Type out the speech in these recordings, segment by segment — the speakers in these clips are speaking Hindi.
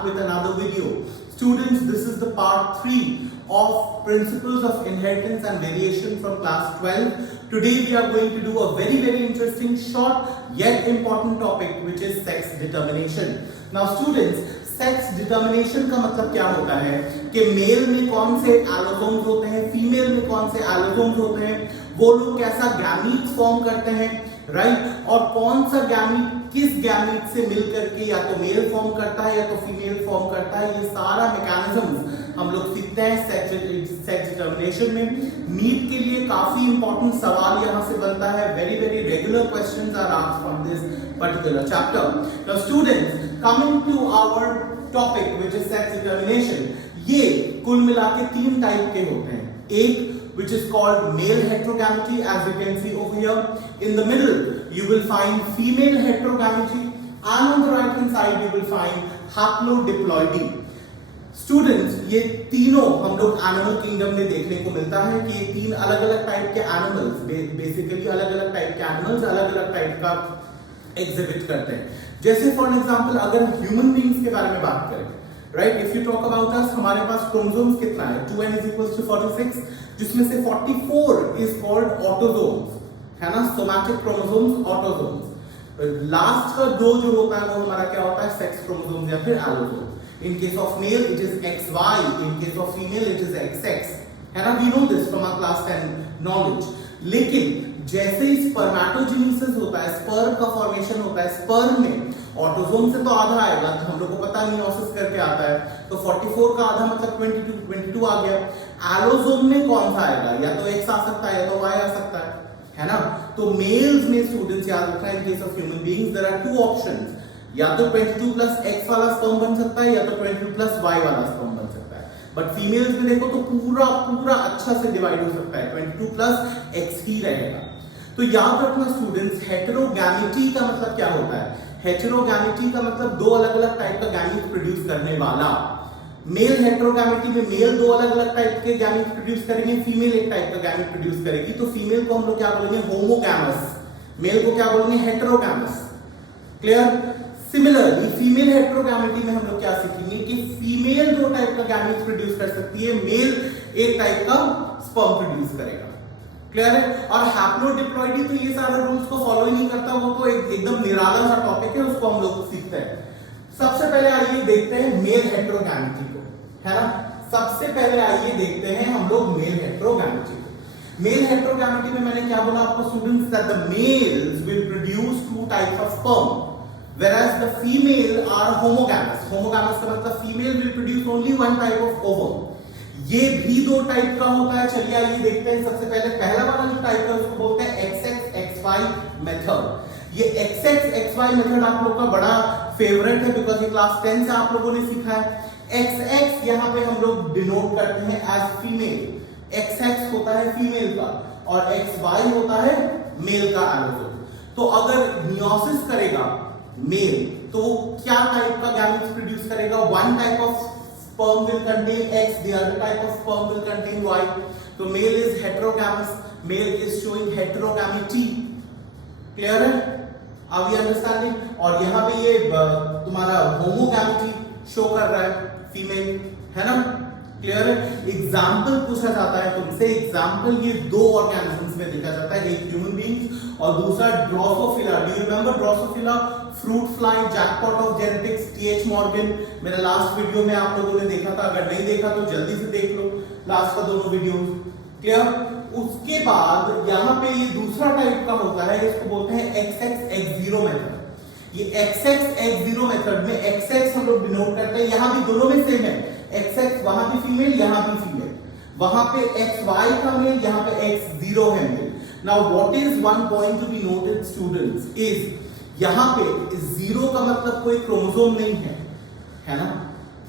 back with another video. Students, this is the part 3 of Principles of Inheritance and Variation from class 12. Today we are going to do a very interesting, short yet important topic, which is sex determination. Now students, sex determination का मतलब क्या होता है कि मेल में कौन से एलोसोम्स होते हैं, फीमेल में कौन से एलोसोम्स होते हैं, वो लोग कैसा गैमीट फॉर्म करते हैं, राइट, और कौन सा गैमीट किस गैमीट से मिलकर के या तो मेल फॉर्म करता है या तो फीमेल फॉर्म करता है, ये सारा मैकेनिज्म हम लोग सीखते हैं सेक्स डिटर्मिनेशन में. नीट के लिए काफी इंपॉर्टेंट सवाल यहाँ से बनता है. Very regular questions are asked from this particular chapter. Now students, coming to our topic which is sex determination, ये कुल मिला के 3 टाइप के होते हैं. एक which is called male heterogamety, as you can see over here. In the middle you will find female heterogamety, and on the right hand side you will find haplodiploidy. Students, ये तीनों हम लोग एनिमल किंगडम में देखने को मिलता है कि ये 3 अलग-अलग टाइप के एनिमल्स, बेसिकली अलग-अलग टाइप के एनिमल्स अलग-अलग टाइप का एग्जिबिट करते हैं. जैसे फॉर एग्जांपल अगर ह्यूमन बीइंग्स के बारे में बात करें, right, if you talk about us, हमारे पास क्रोमोसोम्स कितना है? 2n = 46, जिसमें से 44 इज कॉल्ड ऑटोसोम्स, है ना, सोमैटिक क्रोमोसोम्स, ऑटोसोम्स. लास्ट का 2 जो होता है वो हमारा क्या होता है? सेक्स क्रोमोसोम्स या फिर allosome. In case of male it is XY, in case of female it is XX, है ना, we know this from our class 10 knowledge. लेकिन जैसे ही स्पर्मेटोजेनेसिस होता है, स्पर्म का फॉर्मेशन होता है, स्पर्म में ऑटोसोम से तो आधा आएगा, तो हम लोग को पता मियोसिस करके आता है, तो 44 का आधा मतलब 22 आ गया. एलोसोम में कौन सा आएगा? या तो X आ सकता है या तो Y आ सकता है ना. तो मेल्स में स्टूडेंट्स याद रखना, in case of human beings there are 2 options, या तो 22 प्लस X वाला स्पर्म बन सकता है या तो 22 प्लस Y वाला स्पर्म बन सकता है. बट फीमेल्स में देखो तो पूरा अच्छा से डिवाइड हो सकता है, 22 प्लस X ही रहेगा. तो याद रखना स्टूडेंट्स, हेटेरोगैमेटी का मतलब क्या होता है? हेटेरोगैमेटी का मतलब 2 अलग-अलग टाइप का गैमीट प्रोड्यूस करने वाला. मेल हेटेरोगैमेटी में मेल 2 अलग-अलग टाइप के गैमीट प्रोड्यूस करेंगे, फीमेल एक टाइप का गैमीट प्रोड्यूस करेगी. तो फीमेल को हम लोग क्या बोलेंगे? होमोगैमस. मेल को क्या बोलेंगे? हेटेरोगैमस. क्लियर? सिमिलरली फीमेल हेटेरोगैमेटी में हम लोग क्या सीखेंगे कि फीमेल 2 टाइप का गैमीट प्रोड्यूस कर सकती है, मेल एक टाइप का स्पर्म प्रोड्यूस करेगा. क्लियर है? और हैप्लोडिप्लॉइडी तो ये सारे रूल्स को फॉलो ही नहीं करता, वो तो एकदम निराला सा टॉपिक है, उसको हम लोग सीखते हैं. सबसे पहले आइए देखते हैं मेल हेटेरोगैमेटी को, है ना. सबसे पहले आइए देखते हैं हम लोग मेल हेटेरोगैमेटी को. मेल हेटेरोगैमेटी में मैंने क्या बोला आपको students? That the mails will produce 2 types of sperm, whereas the female are homogamous. Homogamous का मतलब female will produce only 1 type of ovum. ये भी 2 टाइप का होता है. चलिए आइए देखते हैं. सबसे पहले पहला वाला जो टाइप है उसको बोलते हैं XX-XY मेथड. ये XX-XY मेथड आप लोग का बड़ा फेवरेट है, बिकॉज ये क्लास 10 से आप लोगों ने सीखा है. XX यहाँ पे हम लोग डिनोट करते हैं एज फीमेल. XX होता है फीमेल का और XY होता है मेल का एलोसोम. तो अगर मियोसिस करेगा मेल तो क्या टाइप का गैमेट्स प्रोड्यूस करेगा? 1 type of sperm will contain X, the other type of sperm will contain Y. तो male is heterogamous, male is showing heterogamety. Clear है? Are we understanding? और यहाँ पे ये तुम्हारा होमोगैमेटी शो कर रहा है, फीमेल, है ना. क्लियर है? एग्जाम्पल पूछा जाता है तुमसे. एग्जाम्पल ये 2 ऑर्गेनिजम्स में देखा जाता है, एक ह्यूमन बीइंग्स और दूसरा Drosophila. Do you remember Drosophila? Fruit fly, jackpot of genetics, TH Morgan. मेरा लास्ट वीडियो में आप लोगों ने देखा था, अगर नहीं देखा तो जल्दी से देख लो लास्ट का दोनों वीडियोस. क्लियर? उसके बाद यहाँ पे ये दूसरा टाइप का होता है, इसको बोलते हैं XX-X0 मेथड. ये XX-X0 मेथड में XX हम लोग डिनोट करते हैं, यहाँ भी दोनों में सेम है. XX वहां भी फीमेल, यहाँ भी फीमेल. वहां पे XY का मेल, यहाँ पे X0 है male. Now what is one point to be noted students is, यहाँ पे 0 का मतलब कोई क्रोमोसोम नहीं है ना.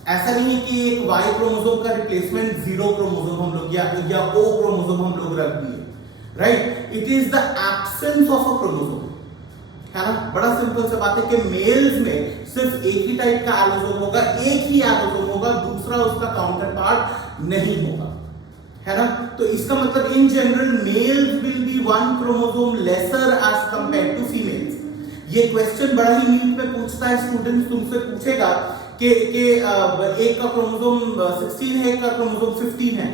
ऐसा नहीं है कि एक Y क्रोमोसोम का रिप्लेसमेंट 0 क्रोमोसोम हम लोग या O क्रोमोसोम हम लोग रख दिए, right. It is the absence of a chromosome, है ना. बड़ा सिंपल सा बात है कि मेल्स में सिर्फ एक ही टाइप का एलोसोम होगा, एक ही एलोसोम होगा, दूसरा उसका काउंटर पार्ट नहीं होगा, है ना. तो इसका मतलब in general males will be 1 chromosome lesser as compared to females. ये क्वेश्चन बड़ा ही नीट में पूछता है स्टूडेंट्स, तुमसे पूछेगा एक का क्रोमोसोम 16 है, एक का क्रोमोसोम 15 है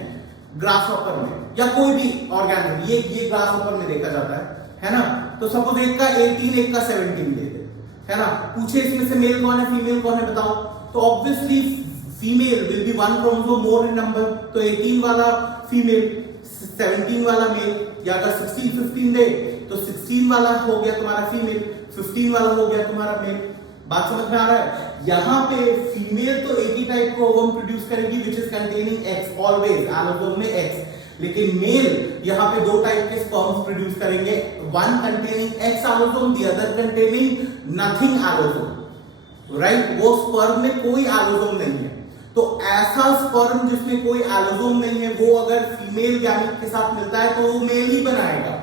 ग्रास हॉपर में, या कोई भी ऑर्गेनिज्म, ये ग्रास हॉपर में देखा जाता है ना। तो सपोज एक का 18, एक का 17 दे दे, है ना। पूछे इसमें से मेल कौन है, फीमेल कौन है, बताओ। तो obviously female will be 1 chromosome more in number, तो 18 वाला फीमेल, 17 वाला मेल, या अगर 16 15 दे तो 16 वाला हो गया तुम्हारा फीमेल, 15 वाला हो गया तुम्हारा मेल। बात समझ में आ रहा है। यहाँ पे फीमेल तो एक ही टाइप को ओवम प्रोड्यूस करेगी which is containing x, always allosome में एक्स, लेकिन मेल यहाँ पे दो टाइप के स्पर्म्स प्रोड्यूस करेंगे, one containing x allosome, the other containing nothing allosome, right. वो स्पर्म में कोई एलोसोम नहीं है। तो ऐसा स्पर्म जिसमें कोई एलोसोम नहीं है, वो अगर फीमेल गैमेट के साथ मिलता है तो वो मेल ही बनाएगा,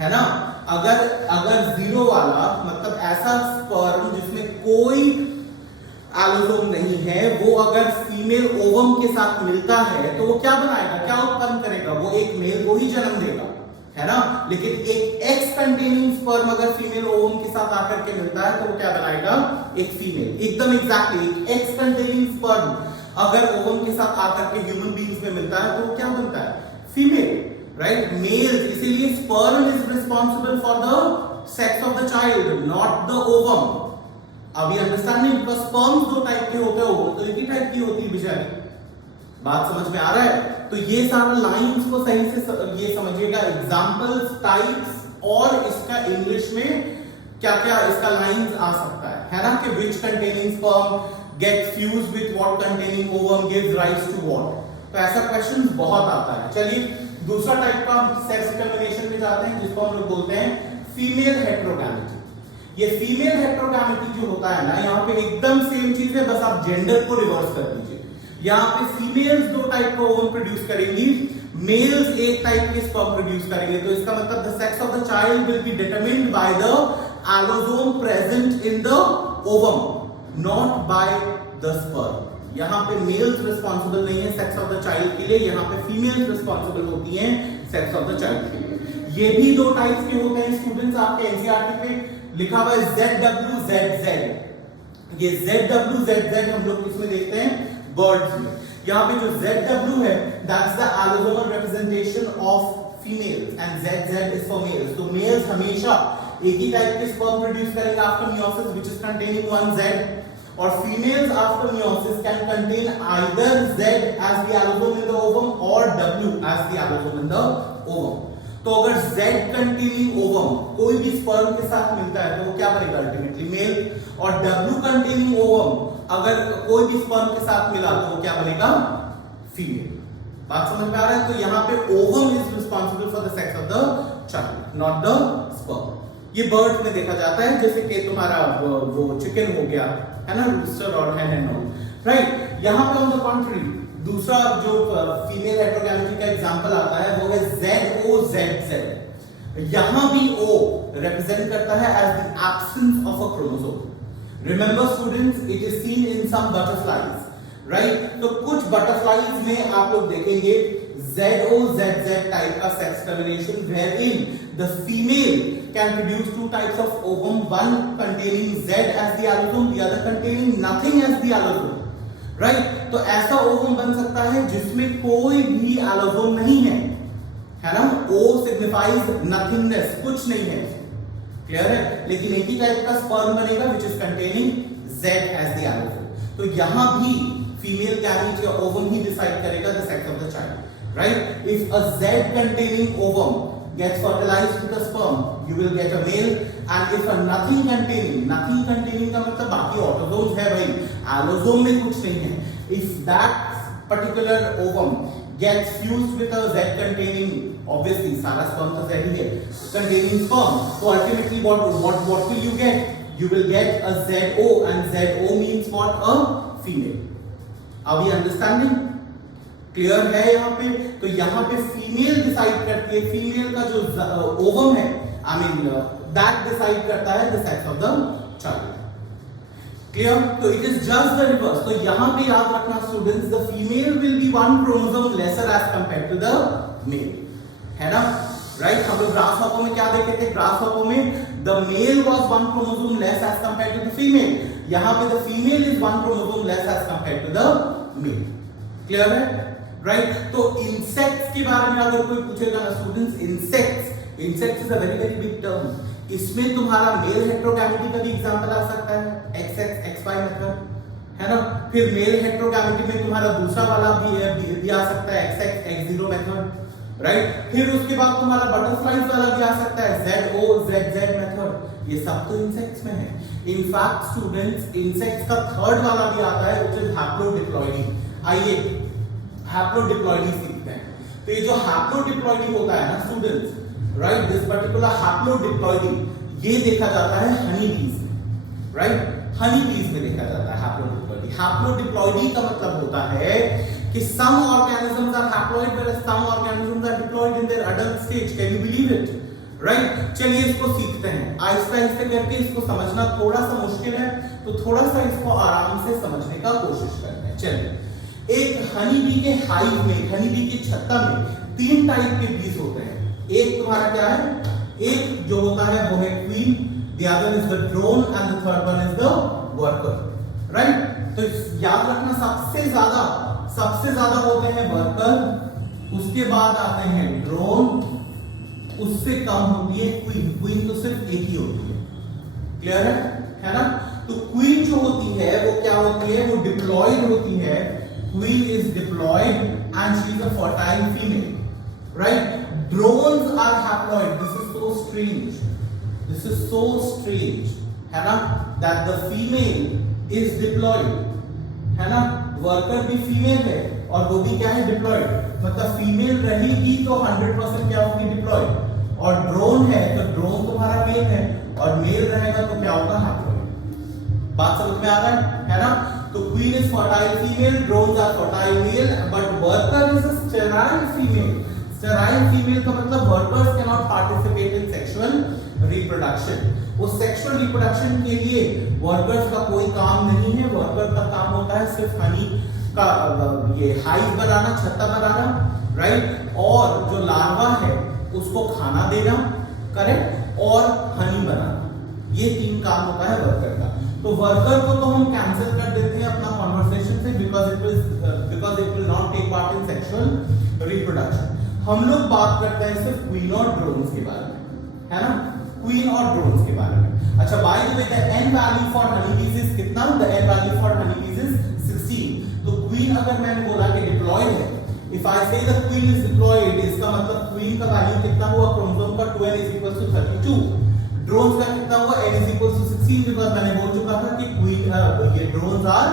है ना। अगर जीरो वाला, मतलब ऐसा स्पर्म जिसमें कोई एलोसोम नहीं है, वो अगर फीमेल ओवम के साथ मिलता है तो वो क्या बनाएगा, क्या उत्पन्न करेगा, वो एक मेल को ही जन्म देगा, है ना। लेकिन एक एक्स कंटेनिंग स्पर्म अगर फीमेल ओवम के साथ आकर के मिलता है तो वो क्या बनाएगा, एक फीमेल। एकदम एग्जैक्टली एक एक्स कंटेनिंग स्पर्म अगर ओवम के साथ आकर के ह्यूमन बीइंग्स में मिलता है तो वो क्या बनता है, फीमेल, राइट। मेल्स, इसीलिए sperm is responsible for the sex of the child, not the ovum. अभी अंडरस्टैंडिंग, बिकॉज़ स्पर्म्स दो टाइप के होते हैं, ओवम तो एक ही टाइप की होती है बेचारी। बात समझ में आ रहा है। तो ये सारा लाइंस को सही से ये समझिएगा, एग्जांपल्स, टाइप्स, और इसका इंग्लिश में क्या क्या इसका लाइंस आ सकता है ना, कि which containing sperm get fused with what containing ovum gives rise to what. तो ऐसा क्वेश्चन बहुत आता है। चलिए दूसरा टाइप का सेक्स डिटरमिनेशन में जाते हैं, जिसको हम लोग बोलते हैं फीमेल हेटेरोगैमेटी। ये फीमेल हेटेरोगैमेटी जो होता है ना, यहाँ पे एकदम सेम चीज है, बस आप जेंडर को रिवर्स कर दीजिए। यहाँ पे फीमेल्स दो टाइप का ओवम प्रोड्यूस करेंगी, मेल्स एक टाइप के स्पर्म प्रोड्यूस करेंगे। तो इसका मतलब the sex of the child will be determined by the allosome present in the ovum, not by the sperm. यहाँ पे मेल्स रिस्पॉन्सिबल नहीं है सेक्स ऑफ द चाइल्ड के लिए, यहाँ पे फीमेल्स रिस्पॉन्सिबल होती हैं सेक्स ऑफ द चाइल्ड के लिए। ये भी दो टाइप्स के होते हैं स्टूडेंट्स, आपके एनसीईआरटी पे लिखा हुआ है ZW ZZ। ये ZW ZZ हम लोग इसमें देखते हैं बर्ड्स में। यहाँ पे जो ZW है that's the allosomal representation of females and ZZ is for males. तो मेल्स हमेशा एक ही टाइप के स्पर्म प्रोड्यूस करेंगे after meiosis which is containing one Z, और females after meiosis can contain either Z as the allosome in the ovum or W as the allosome in the ovum. तो अगर Z containing ovum कोई भी sperm के साथ मिलता है तो वो क्या बनेगा, अल्टीमेटली मेल, और W containing ovum अगर कोई भी sperm के साथ मिला तो वो क्या बनेगा, फीमेल। बात समझ में आ रहा है। तो यहाँ पे ovum is responsible for the sex of the child, not the sperm। ये बर्ड्स में देखा जाता है, जैसे कि तुम्हारा वो चिकन हो गया, है ना, रूस्टर और hen and all, राइट। यहाँ पे ऑन द कॉन्ट्री दूसरा जो फीमेल हेटेरोगैमेटी का एग्जांपल आता है वो है ZOZZ। यहाँ भी O रिप्रेजेंट करता है as the absence of a chromosome. Remember students, it is seen in some butterflies, right. तो कुछ बटरफ्लाइज में आप लोग देखेंगे ZOZZ टाइप का sex termination, wherein the female can produce two types of ovum, one containing Z as the allosome, the other containing nothing as the allosome, right? तो ऐसा ovum बन सकता है जिसमें कोई भी allosome नहीं है ना। O signifies nothingness, कुछ नहीं है, क्लियर है। लेकिन एक ही टाइप का स्पर्म बनेगा which is containing Z as the allosome। तो यहाँ भी फीमेल गैमेट या ovum ही डिसाइड करेगा the sex of the child, right? If a Z containing ovum gets fertilized with a sperm, you will get a male, and if a nothing containing का मतलब बाकी ऑटोसोम्स है भाई, एलोसोम में कुछ नहीं है। If that particular ovum gets fused with a Z containing, obviously सारा sperm तो Z ही है, containing sperm, so ultimately what will you get? You will get a ZO, and ZO means what? A female. Are we understanding? Clear है यहाँ पे। तो यहाँ पे फीमेल डिसाइड करती है, फीमेल का जो ओवम है, आई मीन दैट डिसाइड करता है the sex of the child, clear. तो it is just the reverse. तो यहाँ पे याद रखना students, the female will be one chromosome lesser as compared to the male, है ना, राइट। हम लोग ग्रास हॉपर में क्या देखे थे, ग्रास हॉपर में the male was one chromosome less as compared to the female, यहाँ पे the female is 1 chromosome less as compared to the male. Clear है, राइट? तो इंसेक्ट्स के बारे में अगर कोई पूछेगा ना students, insects is a very very big term. इसमें तुम्हारा मेल हेटेरोगैमेटी का भी एग्जांपल आ सकता है, XX XY मेथड, है ना? फिर मेल हेटेरोगैमेटी में तुम्हारा दूसरा वाला भी आ सकता है, XX X0 मेथड, राइट? फिर उसके बाद तुम्हारा बटरफ्लाइज वाला भी आ सकता है, ZO ZZ मेथड। ये सब तो इंसेक्ट्स में है। इनफैक्ट स्टूडेंट्स, इंसेक्ट्स का थर्ड वाला भी आता है व्हिच इज हैप्लोडिप्लॉइडी। आइए हैप्लोडिप्लॉइडी सीखते हैं। तो ये जो हैप्लोडिप्लॉइडी होता है ना स्टूडेंट्स, राइट, दिस पर्टिकुलर हैप्लोडिप्लॉइडी ये देखा जाता है हनी बीज में, राइट? हनी बीज में देखा जाता है हैप्लोडिप्लॉइडी। हैप्लोडिप्लॉइडी का मतलब होता है कि some organisms are haploid whereas some organisms are diploid in their adult stage. Can you believe it? Right? चलिए इसको सीखते हैं आहिस्ता आहिस्ता करके। इसको समझना थोड़ा सा मुश्किल है, तो थोड़ा सा इसको आराम से समझने का कोशिश करते हैं। चलिए, एक हनी बी के हाइव में, हनी बी की छत्ता में 3 टाइप के बीज होते हैं। एक तुम्हारा क्या है, एक जो होता है वो है queen, the other is the drone and the third one is the worker, right? तो याद रखना सबसे ज्यादा होते हैं वर्कर, उसके बाद आते हैं ड्रोन, उससे कम होती है क्वीन। क्वीन तो सिर्फ एक ही होती है। क्लियर है ना? तो क्वीन जो होती है वो क्या होती है, वो डिप्लॉयड होती है। Queen is diploid and she is a fertile female, right? Drones are haploid. This is so strange, this is so strange, है ना, that the female is diploid, है ना? वर्कर भी फीमेल है और वो भी क्या है, डिप्लॉयड। मतलब फीमेल रहेगी तो 100% क्या होगी, डिप्लॉयड। और ड्रोन है तो ड्रोन तुम्हारा मेल है, और मेल रहेगा तो क्या होगा, हैप्लॉयड। बात समझ में आ रहा है ना? तो queen is fertile female, drones are fertile male, but worker is a sterile female. Sterile female का मतलब workers can not participate in sexual reproduction. वो सेक्सुअल रिप्रोडक्शन के लिए वर्कर्स का कोई काम नहीं है। वर्कर का काम होता है सिर्फ हनी का ये हाइव बनाना, छत्ता बनाना, राइट? और जो लार्वा है उसको खाना देना, करेक्ट, और हनी बनाना। ये 3 काम होता है वर्कर का। तो वर्कर को तो हम कैंसिल कर देते हैं अपना कॉन्वर्सेशन से, because it will not take part in sexual reproduction. हम लोग बात करते हैं सिर्फ क्वीन और ड्रोन्स के बारे में, है ना? क्वीन और ड्रोन्स के बारे में। अच्छा, by the way the n value for honey bees is कितना? The n value for honey bees is 16। तो क्वीन अगर मैंने बोला कि डिप्लॉयड है, इफ आई से द क्वीन इज डिप्लॉयड, इसका मतलब क्वीन का वैल्यू कितना हुआ, क्रोमोसोम का 2n = 32। ड्रोन्स का कितना हुआ, n = 16, बिकॉज़ मैंने बोल चुका था कि क्वीन ये ड्रोन्स आर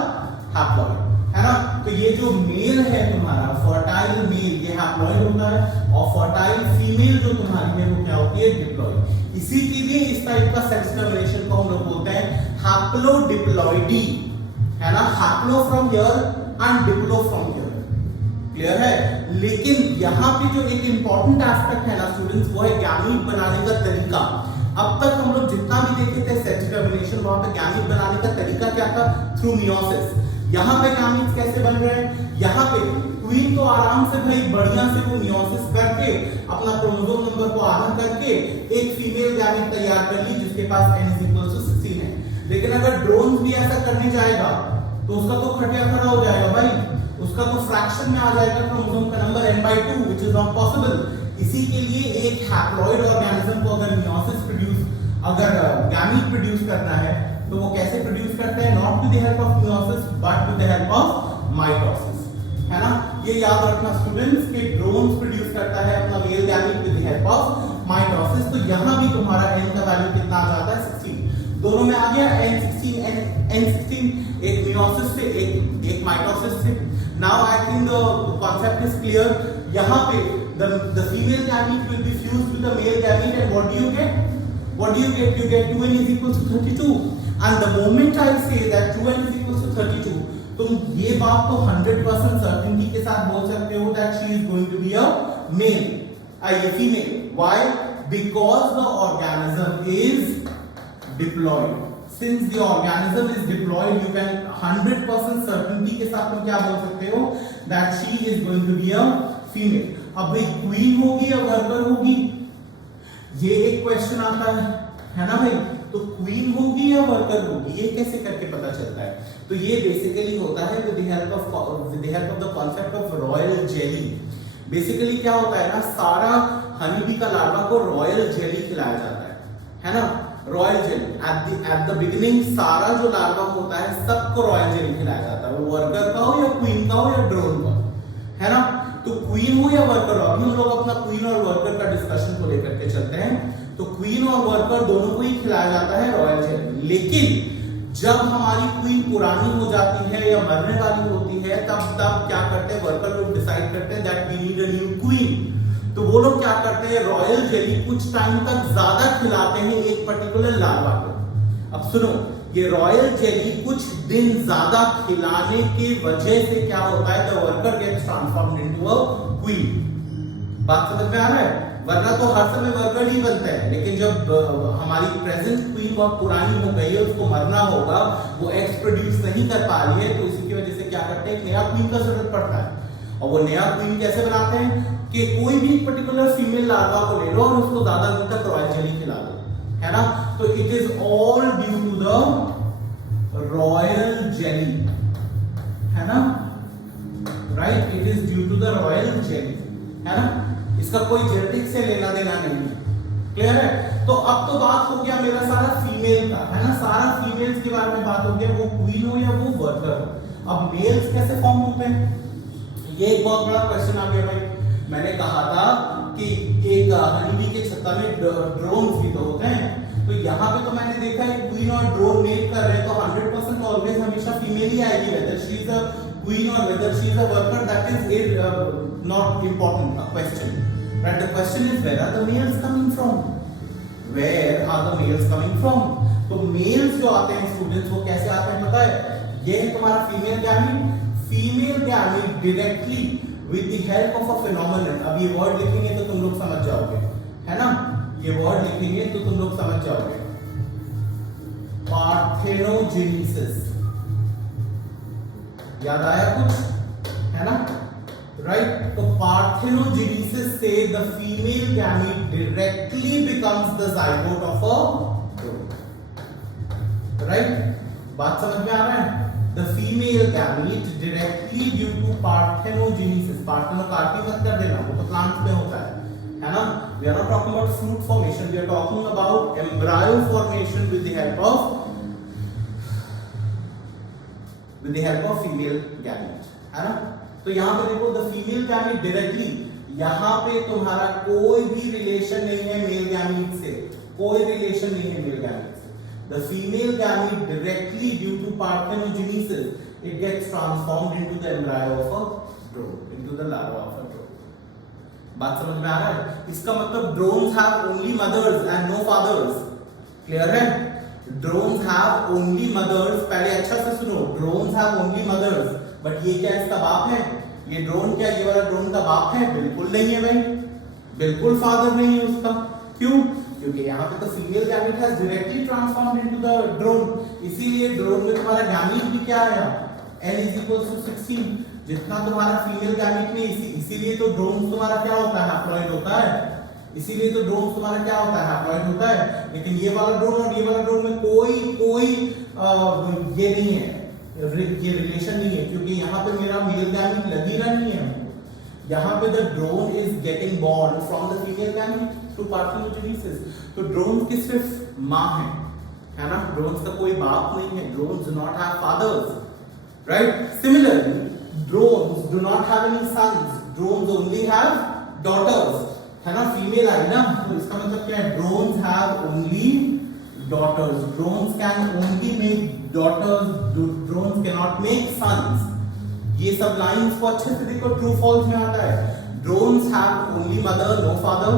हैप्लॉयड, है ना? तो ये जो मेल है तुम्हारा फर्टाइल मेल, ये हैप्लॉयड होता है, और फर्टाइल फीमेल जो तुम्हारी है वो क्या होती है, डिप्लॉयड। इसी के लिए इस टाइप का सेक्स टर्मिनेशन को हम लोग बोलते हैं हैप्लोडिप्लॉइडी, है ना? Haplo from here and Diplo from here. Clear है? लेकिन यहाँ पे जो एक इंपॉर्टेंट एस्पेक्ट है ना स्टूडेंट्स, वो है गैमीट बनाने का तरीका। अब तक हम लोग जितना भी देखे थे सेक्स टर्मिनेशन, वहां पे गैमीट बनाने का तरीका क्या था, थ्रू मियोसिस। यहाँ पे गैमीट्स कैसे बन रहे हैं, यहाँ पे क्वीन तो आराम से भाई बढ़िया से वो मियोसिस करके अपना क्रोमोसोम नंबर को आधा करके एक फीमेल गैमीट तैयार कर ली जिसके पास n = 16 है। लेकिन अगर ड्रोन भी ऐसा करने जाएगा तो उसका तो खटिया खड़ा हो जाएगा भाई, उसका तो फ्रैक्शन में आ जाएगा क्रोमोसोम का number n/2, which is not possible। इसी के लिए एक हैप्लॉइड ऑर्गेनिज्म को अगर मियोसिस अगर गैमीट प्रोड्यूस करना है तो वो कैसे प्रोड्यूस करते हैं, not with the help of meiosis but with the help of mitosis, है ना? ये याद रखना स्टूडेंट्स कि ड्रोन्स प्रोड्यूस करता है अपना male gamete with the help of mitosis. तो यहाँ भी तुम्हारा n का वैल्यू कितना आ जाता है, 16। दोनों में आ गया n16, एक मियोसिस से एक माइटोसिस से। Now I think the concept is clear. यहाँ पे the female gamete will be fused with the male gamete, and what do you get? You get 2n = 32, and the moment I say that 2n = 32, तुम ये बात तो 100% सर्टेनिटी के साथ बोल सकते हो that she is going to be a male, a female. Why? Because the organism is diploid. Since the organism is diploid, you can 100% certainty के साथ तुम क्या बोल सकते हो that she is going to be a female. अब भाई क्वीन होगी या वर्कर होगी, ये एक क्वेश्चन आता है ना भाई, तो क्वीन होगी या वर्कर होगी, ये कैसे करके पता चलता है? तो ये बेसिकली होता है with the help of the concept of royal jelly. Basically क्या होता है ना, सारा हनी बी का लार्वा को रॉयल जेली खिलाया जाता है ना, royal jelly at the beginning. सारा जो लार्वा होता है सबको रॉयल जेली खिलाया जाता है, वो वर्कर का हो या क्वीन का हो या ड्रोन का, है ना। तो क्वीन हो या वर्कर हो, अभी हम लोग अपना क्वीन और वर्कर का डिस्कशन को लेकर के चलते हैं। तो क्वीन और वर्कर दोनों को ही खिलाया जाता है रॉयल जेली। लेकिन जब हमारी क्वीन पुरानी हो जाती है या मरने वाली होती है, तब क्या करते हैं, वर्कर लोग डिसाइड करते हैं that we need a new queen. तो वो लोग क्या करते हैं, रॉयल जेली कुछ टाइम तक ज्यादा खिलाते हैं एक पर्टिकुलर लार्वा को। अब सुनो, ये रॉयल जेली कुछ दिन ज्यादा खिलाने की वजह से क्या होता है, the worker gets transformed into a queen. बात समझ में आ रहा है? वरना तो हर समय वर्कर ही बनता है, लेकिन जब हमारी प्रेजेंट क्वीन बहुत पुरानी हो गई है, उसको मरना होगा, वो एग्स प्रोड्यूस नहीं कर पा रही है, तो इसी की वजह से क्या करते हैं, एक नया क्वीन का जरूरत पड़ता है। और वो नया क्वीन कैसे बनाते हैं कि कोई भी पर्टिकुलर फीमेल लार्वा को ले लो और उसको ज्यादा दिन तक रॉयल जेली खिला दो, है ना। तो it is all due to the royal jelly, है ना, right, it is due to the royal jelly, है ना। इसका कोई जेनेटिक से लेना देना नहीं है, क्लियर है। तो अब तो बात हो गया मेरा सारा फीमेल का, है ना, सारा फीमेल्स के बारे में बात हो गया, वो क्वीन हो या वो वर्कर हो। अब मेल्स कैसे फॉर्म होते हैं, ये एक बहुत बड़ा क्वेश्चन आ गया भाई। मैंने कहा था कि एक हनी बी के छत्ता में ड्रोन्स भी तो होते हैं, तो यहाँ पे तो मैंने देखा है क्वीन और ड्रोन मेट कर रहे हैं, तो 100% ऑलवेज हमेशा फीमेल ही आएगी, whether she is a queen और whether she is a worker, that is not important question, right. The question is where are the males coming from, where are the males coming from. तो मेल्स जो आते हैं स्टूडेंट्स, वो कैसे आते हैं पता है, ये है तुम्हारा female gamete. Female gamete directly with the help of a phenomenon, अब ये वर्ड लिखेंगे तो तुम लोग समझ जाओगे, है ना, ये वर्ड लिखेंगे तो तुम लोग समझ जाओगे, पार्थेनोजेनेसिस। याद आया कुछ, है ना, राइट। तो पार्थेनोजेनेसिस से the female gamete directly becomes the zygote of a drone, right. बात समझ में आ रहा है? The female gamete directly due to parthenogenesis, partheno काटनी मत कर देना, वो तो प्लांट्स में होता है ना। We are not talking about fruit formation, we are talking about embryo formation with the help of female gamete, है ना। तो यहाँ पे देखो, the female gamete directly, यहाँ पे तुम्हारा कोई भी रिलेशन नहीं है मेल गैमीट से, कोई रिलेशन नहीं है मेल गैमीट से। The female gamete directly due to parthenogenesis, it gets transformed into the embryo of a drone, into the larva of a drone. बात समझ में आ रहा है? इसका मतलब drones have only mothers and no fathers. Clear है? Drones have only mothers. पहले अच्छा से सुनो, drones have only mothers. But ये क्या इसका बाप है? ये ड्रोन क्या, ये वाला ड्रोन का बाप है? बिल्कुल नहीं है भाई, बिल्कुल फादर नहीं है उसका। क्यों? क्योंकि यहाँ पे तो female gamete has directly transformed into the drone, इसीलिए ड्रोन में तुम्हारा गैमीट भी क्या आया, n = 16, जितना तुम्हारा फीमेल गैमीट में, इसीलिए तो ड्रोन तुम्हारा क्या होता है, हैप्लॉइड होता है, इसीलिए तो ड्रोन तुम्हारा क्या होता है, हैप्लॉइड होता है। लेकिन ये वाला ड्रोन और ये वाला ड्रोन में कोई ये नहीं है, ये रिलेशन नहीं है, क्योंकि यहाँ पे मेरा मेल गैमीट लगी रहा नहीं है। यहाँ पे the drone is getting born from the female gamete through parthenogenesis. तो ड्रोन की सिर्फ माँ है ना, ड्रोन्स का कोई बाप नहीं है, drones do not have fathers, right. Similarly drones do not have any sons, drones only have daughters, है ना, फीमेल आई ना, तो इसका मतलब क्या है, drones have only daughters, drones can only make daughters, drones cannot make sons। ये सब लाइंस को अच्छे से देखो, ट्रू फॉल्स में आता है। drones have only mother, no father,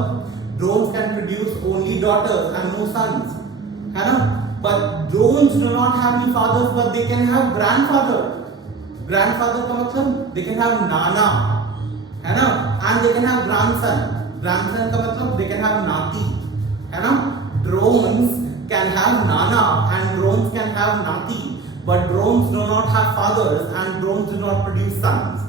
drones can produce only daughters and no sons, है ना। but drones do not have any fathers, but they can have grandfather। grandfather का मतलब they can have nana, है ना, and they can have grandson। grandson का मतलब they can have नाती, है ना। drones can have nana and drones can have nati, but drones do not have fathers and drones do not produce sons,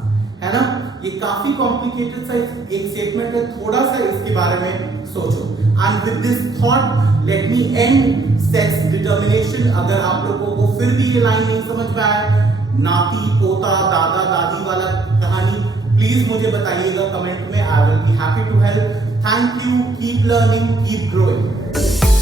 है ना। ये काफी कॉम्प्लिकेटेड सा एक स्टेटमेंट है, थोड़ा सा इसके बारे में सोचो। And with this thought let me and sex determination. अगर आप लोगों को फिर भी ये लाइन नहीं समझ में आया, नाती पोता दादा दादी वाला कहानी, प्लीज मुझे बताइएगा कमेंट में। I will be happy to help. Thank you, keep learning, keep growing.